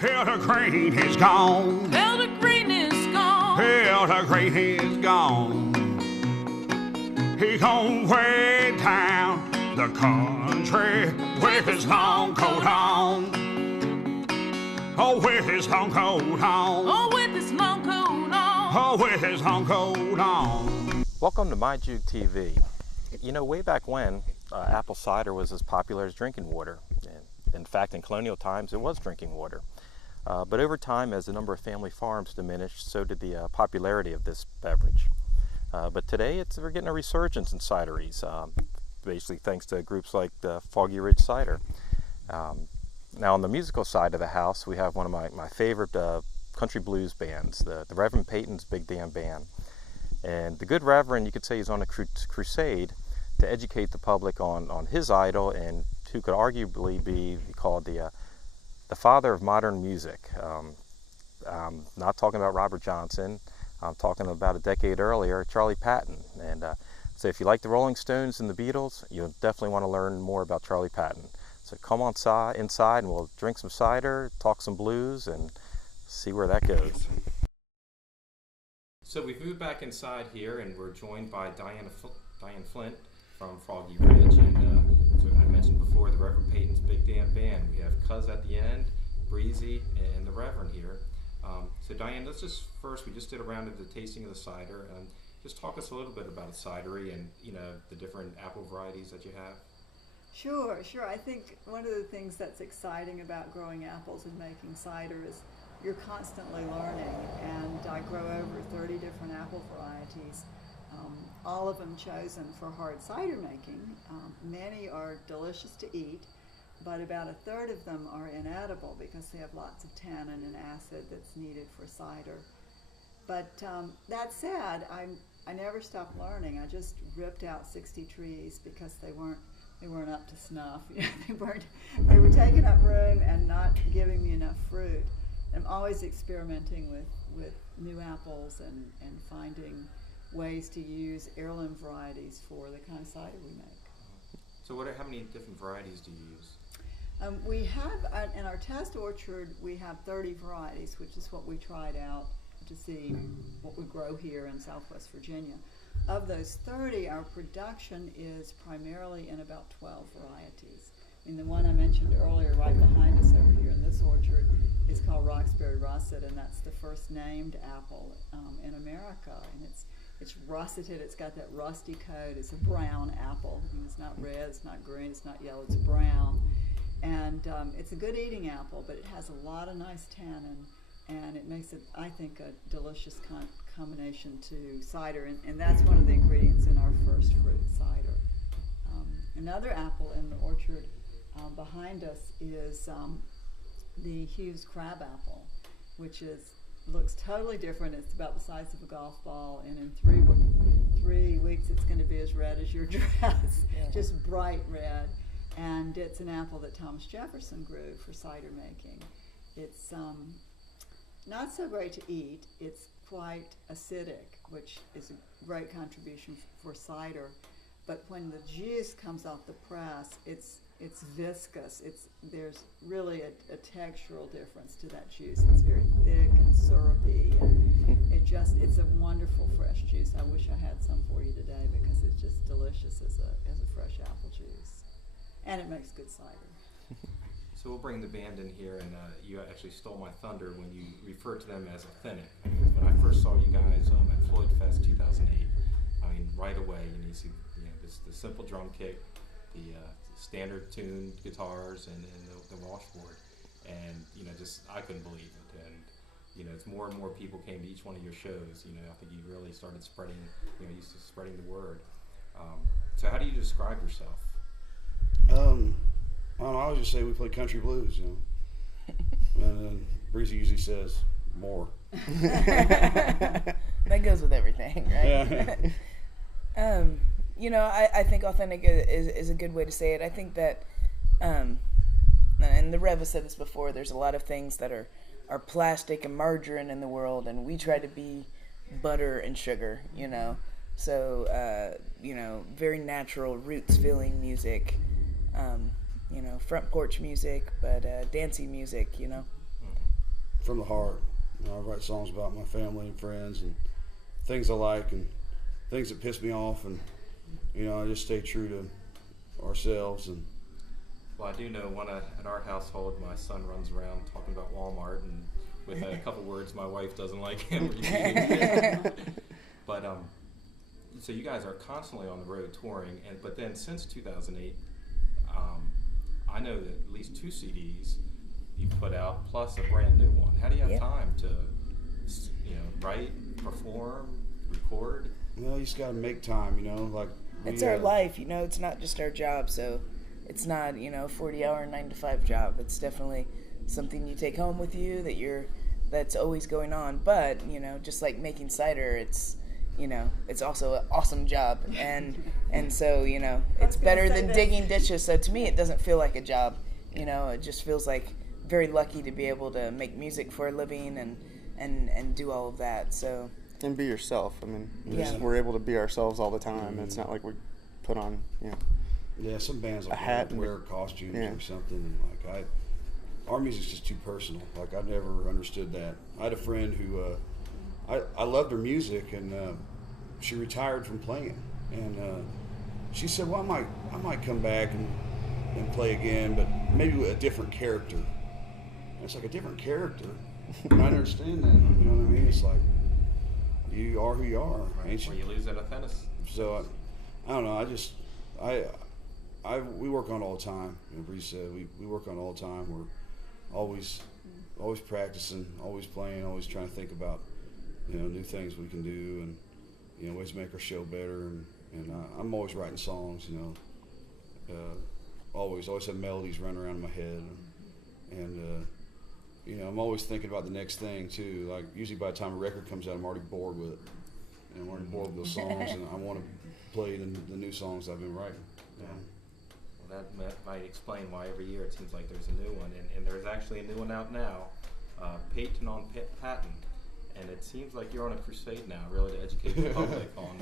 Hell, the grain is gone. Hell, the grain is gone. Hell, the grain is gone. He gone way down the country with his long coat on. Oh, with his long coat on. Oh, with his long coat on. Oh, with his long coat on. Welcome to MyJoogTV. You know, way back when, apple cider was as popular as drinking water. In fact, in colonial times, it was drinking water. But over time, as the number of family farms diminished, so did the popularity of this beverage. But today, we're getting a resurgence in cideries, basically thanks to groups like the Foggy Ridge Cider. Now, on the musical side of the house, we have one of my favorite country blues bands, the Reverend Peyton's Big Damn Band. And the good Reverend, you could say, is on a crusade to educate the public on his idol, and who could arguably be called the father of modern music. I'm not talking about Robert Johnson. I'm talking about a decade earlier, Charlie Patton. And so if you like the Rolling Stones and the Beatles, you'll definitely want to learn more about Charlie Patton. So come on inside and we'll drink some cider, talk some blues, and see where that goes. So we've moved back inside here, and we're joined by Diane Flynt from Foggy Ridge, and so I mentioned before, the Reverend Peyton's Big Damn Band. We have Cuz at the end, Breezy, and the Reverend here. So Diane, let's just first, we just did a round of the tasting of the cider, and just talk us a little bit about a cidery and, you know, the different apple varieties that you have. Sure. I think one of the things that's exciting about growing apples and making cider is you're constantly learning, and I grow over 30 different apple varieties, all of them chosen for hard cider making. Many are delicious to eat, but about a third of them are inedible because they have lots of tannin and acid that's needed for cider. But that said, I never stopped learning. I just ripped out 60 trees because they weren't up to snuff. You know, they were taking up room and not giving me enough fruit. I'm always experimenting with new apples and finding ways to use heirloom varieties for the kind of cider we make. So how many different varieties do you use? We have, in our test orchard, we have 30 varieties, which is what we tried out to see what would grow here in Southwest Virginia. Of those 30, our production is primarily in about 12 varieties. I mean, the one I mentioned earlier, right behind us over here in this orchard, is called Roxbury Russet, and that's the first named apple in America. And it's russeted, it's got that rusty coat, it's a brown apple. I mean, it's not red, it's not green, it's not yellow, it's brown. And it's a good eating apple, but it has a lot of nice tannin, and it makes it, I think, a delicious combination to cider, and that's one of the ingredients in our first fruit cider. Another apple in the orchard behind us is the Hughes crab apple, which looks totally different. It's about the size of a golf ball, and in 3 weeks it's going to be as red as your dress, just bright red. And it's an apple that Thomas Jefferson grew for cider making. It's not so great to eat. It's quite acidic, which is a great contribution for cider. But when the juice comes off the press, it's viscous. There's really a textural difference to that juice. It's very thick and syrupy, and it's a wonderful fresh juice. I wish I had some for you today because it's just delicious as a fresh apple juice, and it makes good cider. So we'll bring the band in here, and you actually stole my thunder when you referred to them as authentic. When I first saw you guys at Floyd Fest 2008, I mean, right away, you see, the simple drum kick, the standard tuned guitars, and the washboard, and I couldn't believe it. And as more and more people came to each one of your shows, I think you really started spreading, spreading the word. So how do you describe yourself? I always just say we play country blues, and Breezy usually says more. That goes with everything, right? Yeah. I think authentic is a good way to say it. I think that, and the Rev has said this before, there's a lot of things that are plastic and margarine in the world, and we try to be butter and sugar, So, very natural, roots-filling music, front porch music, but dancey music, from the heart. You know, I write songs about my family and friends and things I like and things that piss me off, and you know, I just stay true to ourselves. And well, I do know at our household, my son runs around talking about Walmart, and with a couple words my wife doesn't like him repeating it. But so you guys are constantly on the road touring, but then since 2008, I know that at least 2 CDs you put out plus a brand new one. How do you have time to, write, perform, record? Well, you just got to make time, you know. Like it's our life, you know. It's not just our job, so it's not, a 40-hour 9-to-5 job. It's definitely something you take home with you that's always going on. But just like making cider, it's also an awesome job, and so it's better than digging ditches. So to me, it doesn't feel like a job. It just feels like very lucky to be able to make music for a living and do all of that. So. And be yourself. I mean, we're able to be ourselves all the time. Mm-hmm. It's not like we put on, Yeah, some bands a hat and wear costumes or something. And our music's just too personal. Like, I've never understood that. I had a friend who, I loved her music, and she retired from playing. And she said, well, I might come back and play again, but maybe with a different character. And it's like, a different character? I don't understand that. You know what I mean? It's like, you are who you are, ain't you? Or you lose that authenticity. So I don't know. We work on it all the time. Bree said we work on it all the time. We're always practicing, always playing, always trying to think about new things we can do, and ways to make our show better. And I'm always writing songs. Always have melodies running around in my head, and I'm always thinking about the next thing too. Like, usually by the time a record comes out, I'm already bored with it. And I'm already bored with those songs, and I want to play the new songs I've been writing. Yeah. Well, that might explain why every year it seems like there's a new one, and there's actually a new one out now, Peyton on Patton. And it seems like you're on a crusade now, really, to educate the public on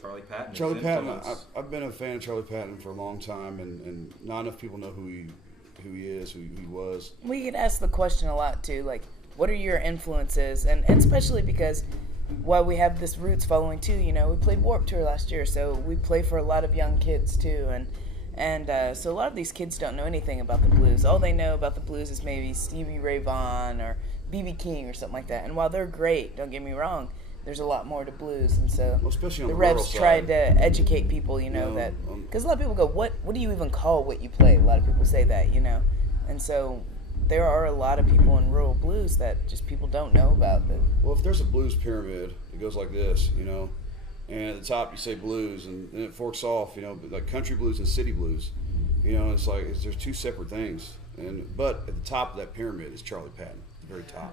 Charlie Patton. Charlie Patton. I've been a fan of Charlie Patton for a long time, and not enough people know who he is, who he was. We get asked the question a lot too, like, what are your influences? And especially because while we have this roots following too, we played Warped Tour last year, so we play for a lot of young kids too, and so a lot of these kids don't know anything about the blues. All they know about the blues is maybe Stevie Ray Vaughan or B.B. King or something like that. And while they're great, don't get me wrong, there's a lot more to blues, and so especially on the rural Revs side. tried to educate people, that because a lot of people go, what do you even call what you play? A lot of people say that, and so there are a lot of people in rural blues that just people don't know about. Well, if there's a blues pyramid, it goes like this, and at the top you say blues, and then it forks off, like country blues and city blues, it's like there's 2 separate things, but at the top of that pyramid is Charlie Patton, the very top.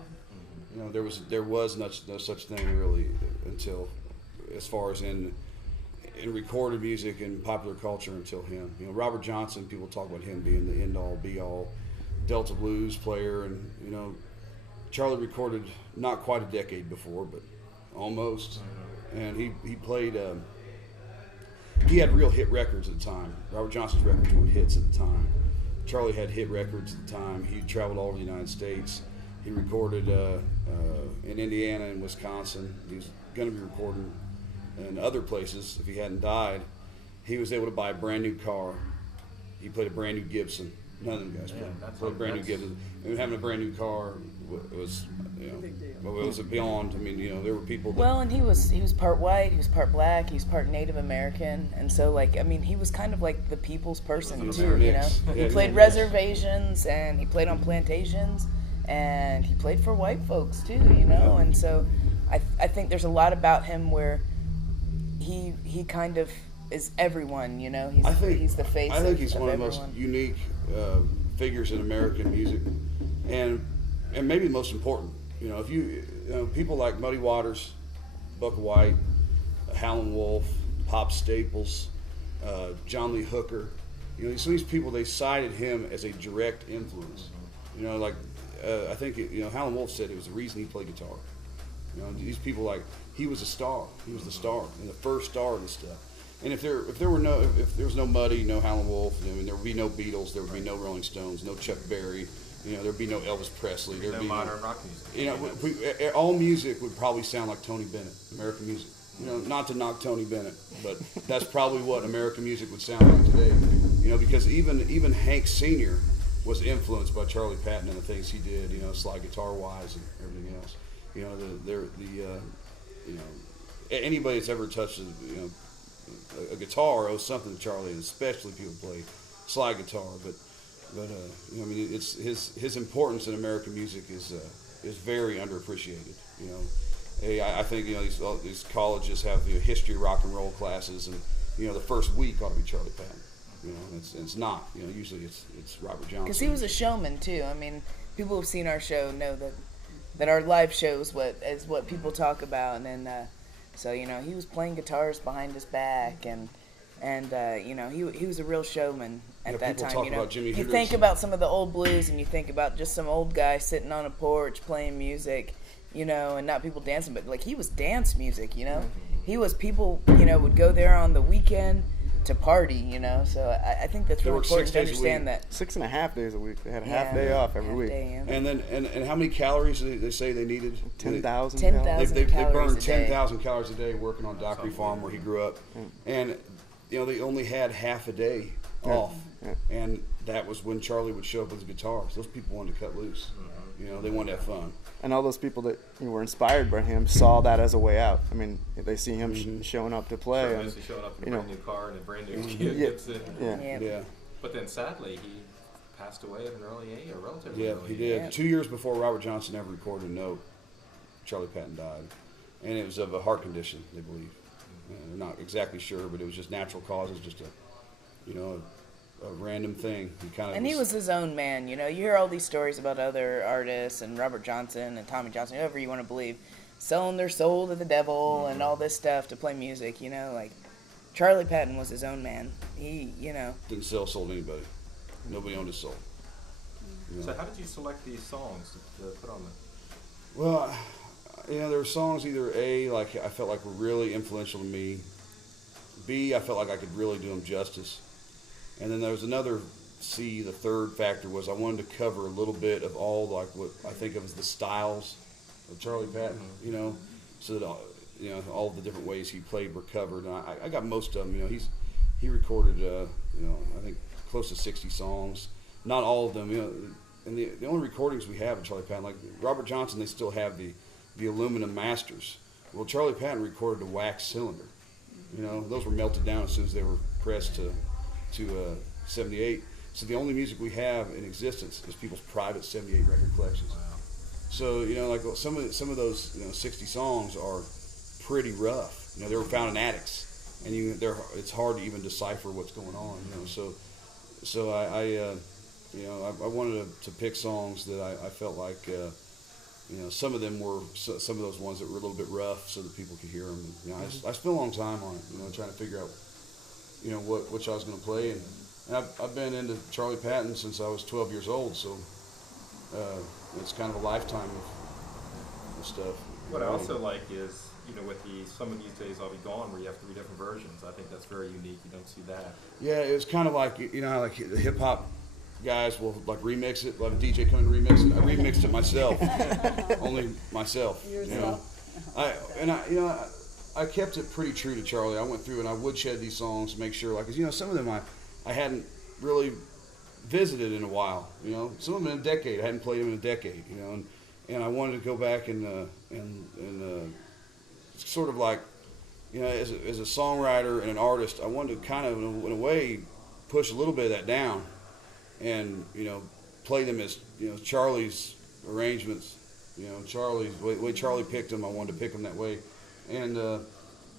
There was no such thing really until, as far as in recorded music and popular culture, until him. Robert Johnson, people talk about him being the end all be all Delta blues player, and Charlie recorded not quite a decade before, but almost, and he played. He had real hit records at the time. Robert Johnson's records were hits at the time. Charlie had hit records at the time. He traveled all over the United States. He recorded in Indiana and Wisconsin. He was going to be recording in other places if he hadn't died. He was able to buy a brand new car. He played a brand new Gibson. None of them guys played a brand new Gibson. And having a brand new car was, it was beyond. I mean, there were people. And he was part white, he was part black, he was part Native American, and so he was kind of like the people's person too. He played reservations, and he played on plantations. And he played for white folks too, and so I think there's a lot about him where he kind of is everyone, he's the face. I think he's one of the everyone. most unique figures in American music, and maybe the most important. If you people like Muddy Waters, Buck White, Howlin' Wolf, Pop Staples, John Lee Hooker, some of these people, they cited him as a direct influence. I think Howlin' Wolf said it was the reason he played guitar. These people, he was a star. He was the star, and the first star of this stuff. And if there was no Muddy, no Howlin' Wolf, I mean, there would be no Beatles, there would be no Rolling Stones, no Chuck Berry, you know, there'd be no Elvis Presley, there'd be modern rock music. You know, all music would probably sound like Tony Bennett, American music. You know, not to knock Tony Bennett, but that's probably what American music would sound like today. You know, because even Hank Sr. was influenced by Charlie Patton and the things he did. You know, slide guitar wise and everything else. You know, you know, anybody that's ever touched a guitar owes something to Charlie, and especially people play slide guitar. But you know, I mean, it's his importance in American music is very underappreciated. You know. I think, you know, these colleges have the history of rock and roll classes, and you know the first week ought to be Charlie Patton. You know, and it's not. You know, usually it's Robert Johnson. Because he was a showman too. I mean, people who've seen our show know that our live show is what people talk about, and so you know he was playing guitars behind his back, and you know he was a real showman at that time. Talk you know, about Jimi you Hendrix. think about some of the old blues, and you think about just some old guy sitting on a porch playing music. You know, and not people dancing, but like he was dance music, you know. He was people, you know, would go there on the weekend to party, you know. So I think that's really important to understand that. 6.5 days a week. They had a half day off every week. Yeah. And then and how many calories they say they needed? 10,000. 10,000 They calories burned a day. 10,000 calories a day working on Dockery Farm where he grew up, and you know they only had half a day off, and that was when Charlie would show up with his guitars. Those people wanted to cut loose. You know, they wanted to have fun. And all those people that were inspired by him saw that as a way out. I mean, they see him showing up to play. And showing up in a brand new car and a brand new kid gets in. Yeah. But then sadly, he passed away at an early age, or relatively Yeah, early he age. did. Yeah. 2 years before Robert Johnson ever recorded a note, Charlie Patton died. And it was of a heart condition, they believe. They're not exactly sure, but it was just natural causes, just a random thing. He was his own man, you know. You hear all these stories about other artists and Robert Johnson and Tommy Johnson, whoever you want to believe, selling their soul to the devil and all this stuff to play music, you know. Like, Charlie Patton was his own man. He, you know. Didn't sell soul to anybody. Nobody owned his soul. You know? So how did you select these songs to put on the... Well, you know, there were songs either A, like I felt like were really influential to me. B, I felt like I could really do them justice. And then there was another C, the third factor was I wanted to cover a little bit of all like what I think of as the styles of Charlie Patton, you know, so that you know all the different ways he played were covered. And I got most of them. You know, he recorded you know, I think close to 60 songs. Not all of them, you know. And the only recordings we have of Charlie Patton, like Robert Johnson, they still have the aluminum masters. Well, Charlie Patton recorded a wax cylinder. You know, those were melted down as soon as they were pressed to 78. So the only music we have in existence is people's private 78 record collections. Wow. So, you know, like some of those, you know, 60 songs are pretty rough. You know, they were found in attics, and it's hard to even decipher what's going on. You know, so I wanted to pick songs that I felt like, you know, some of them were some of those ones that were a little bit rough, so that people could hear them. And, you know, I spent a long time on it, you know, trying to figure out, you know, which I was going to play, and I've been into Charlie Patton since I was 12 years old, so it's kind of a lifetime of stuff. What I also like is, you know, with some of these days I'll be gone, where you have 3 different versions. I think that's very unique. You don't see that. Yeah, it's kind of like, you know, how like the hip hop guys will like remix it, let a DJ come and remix it. I remixed it myself, only myself. You know, I kept it pretty true to Charlie. I went through and I woodshed these songs to make sure, like, 'cause, you know, some of them I hadn't really visited in a while. You know, some of them in a decade. I hadn't played them in a decade. You know, and I wanted to go back and sort of like, you know, as a songwriter and an artist, I wanted to kind of in a way push a little bit of that down, and, you know, play them as, you know, Charlie's arrangements. You know, the way Charlie picked them, I wanted to pick them that way. And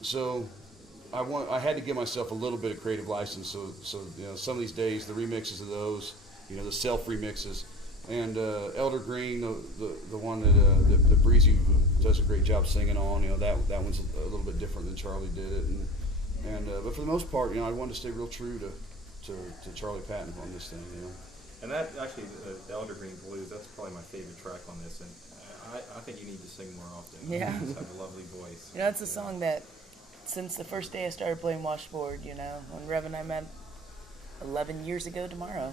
so I had to give myself a little bit of creative license. So you know, some of these days, the remixes of those, you know, the self remixes, and Elder Green, the one that Breezy does a great job singing on. You know, that one's a little bit different than Charlie did it. And but for the most part, you know, I wanted to stay real true to Charlie Patton on this thing. You know. And that actually, the Elder Green Blues, that's probably my favorite track on this. And I think you need to sing more often. Yeah. You just have a lovely voice. You know, it's a song that since the first day I started playing washboard, you know, when Rev and I met 11 years ago tomorrow,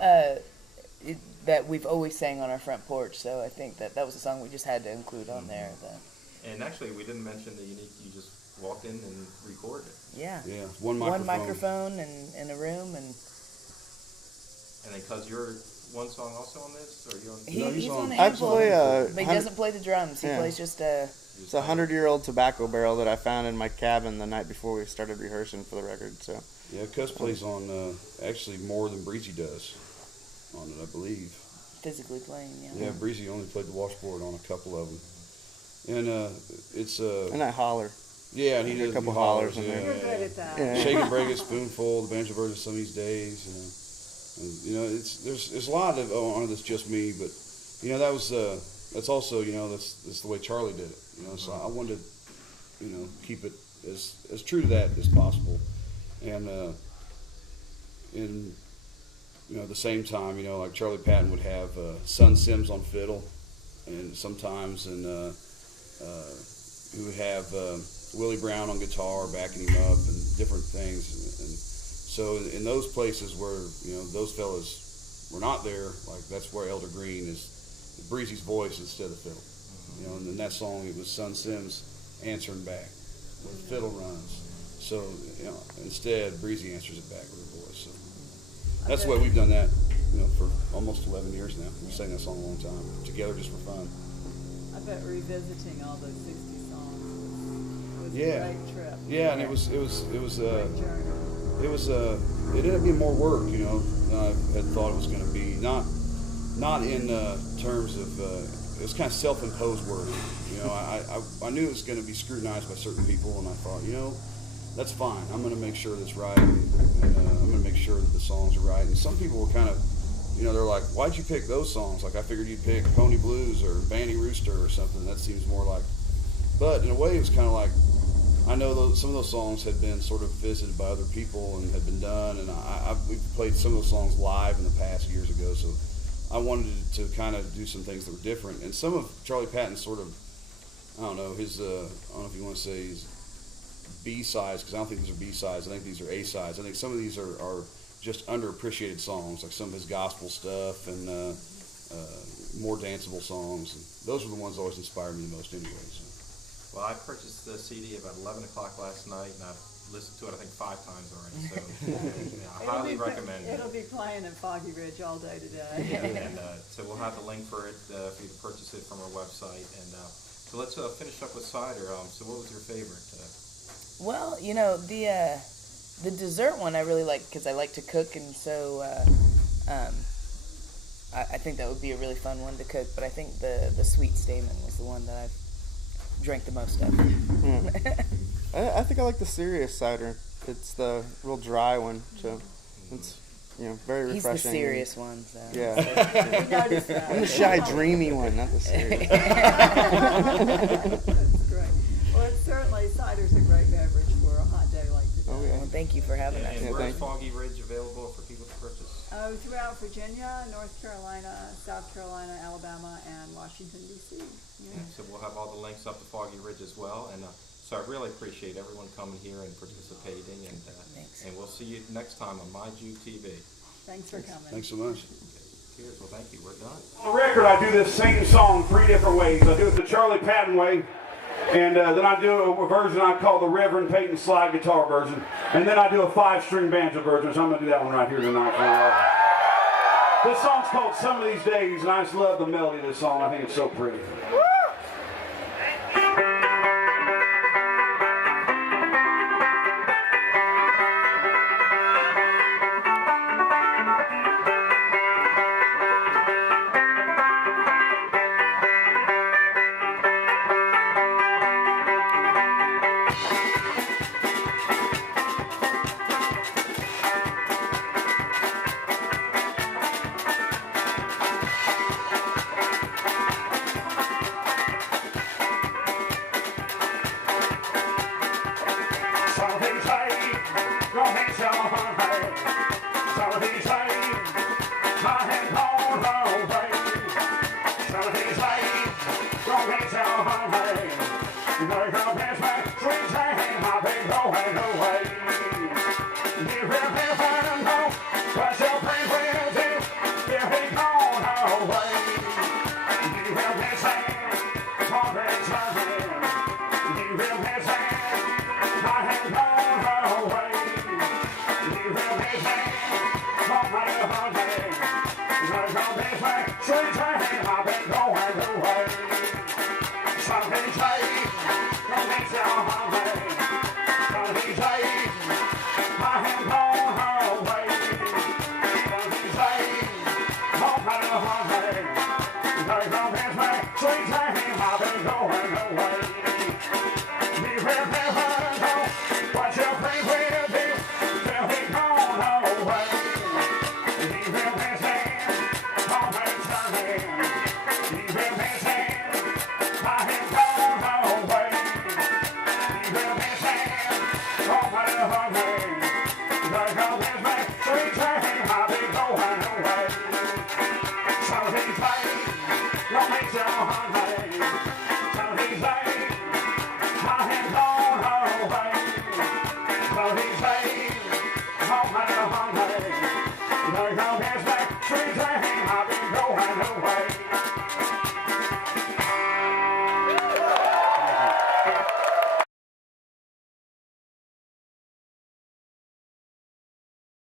that we've always sang on our front porch. So I think that was a song we just had to include on there. And actually, we didn't mention the unique. You just walked in and recorded. Yeah. Yeah, one microphone in a room, and then because you're one song also on this, or you on? he's on the I handful, play but he doesn't play the drums. He Yeah. plays just It's a 100-year-old tobacco barrel that I found in my cabin the night before we started rehearsing for the record. So Yeah, Cuss plays on actually more than Breezy does on it, I believe. physically playing. Yeah, Breezy only played the washboard on a couple of them. And it's and I holler. yeah, and he did a couple hollers in yeah, there. You're good at that. Yeah. Shake and break a spoonful, the banjo version some of these days. There's a lot of on this just me, but that's also that's the way Charlie did it. So I wanted to keep it as true to that as possible, and at the same time like Charlie Patton would have Son Sims on fiddle, and sometimes he would have Willie Brown on guitar backing him up and different things, and so in those places where those fellas were not there, like that's where Elder Green is Breezy's voice instead of fiddle. And in that song it was Son Sims answering back with fiddle runs. So instead Breezy answers it back with her voice. So that's the way we've done that, for almost 11 years now. We've sang that song a long time together just for fun. I bet revisiting all those 60 songs was a Yeah. great trip. Yeah, and it was it ended up being more work, than I had thought it was going to be. Not in terms of it was kind of self-imposed work. I knew it was going to be scrutinized by certain people, and I thought, that's fine. I'm going to make sure that's right, and I'm going to make sure that the songs are right. And some people were kind of, they're like, why'd you pick those songs? Like I figured you'd pick Pony Blues or Bandy Rooster or something. That seems more like. But in a way, it was kind of like. I know some of those songs had been sort of visited by other people and had been done, and we've played some of those songs live in the past years ago, so I wanted to kind of do some things that were different. And some of Charlie Patton's sort of, I don't know, his, I don't know if you want to say his B-sides, because I don't think these are B-sides, I think these are A-sides. I think some of these are just underappreciated songs, like some of his gospel stuff and more danceable songs. And those were the ones that always inspired me the most anyway. So. Well, I purchased the CD about 11 o'clock last night, and I've listened to it, I think, 5 times already. So I highly recommend it. It'll be playing at Foggy Ridge all day today. And so we'll have the link for it for you to purchase it from our website. And so let's finish up with cider. So what was your favorite? Well, the dessert one I really like because I like to cook, and so I think that would be a really fun one to cook. But I think the sweet stamen was the one that I've drank the most of. I think I like the serious cider. It's the real dry one, so it's very refreshing. He's the serious one. So. Yeah. We noticed that. I'm the shy, dreamy one, not the serious. That's great. Well, certainly cider's a great beverage for a hot day like today. Oh yeah. Well, thank you for having us. And where's thank you. Foggy Ridge available for people to purchase? Throughout Virginia, North Carolina, South Carolina, Alabama, and Washington, D.C. Yeah. So we'll have all the links up to Foggy Ridge as well. And so I really appreciate everyone coming here and participating. And we'll see you next time on MyJoogTV. Thanks for coming. Thanks so much. Cheers. Well, thank you. We're done. On the record, I do this same song 3 different ways. I do it the Charlie Patton way, and then I do a version I call the Reverend Peyton slide guitar version, and then I do a 5-string banjo version, so I'm going to do that one right here tonight. This song's called Some of These Days, and I just love the melody of this song. I think it's so pretty. There goes his man, sweet Jane, I've been going away. He will never know what your friend will do till he's gone away. He will miss him, always turning. He will miss him, by him gone away. He will miss him, always hungry. There goes his man, sweet Jane, I've been going away. So he's late, don't make you hungry. So he's late, I am gone away. So he's late, hungry. There goes his man, sweet Jane, I've been going away.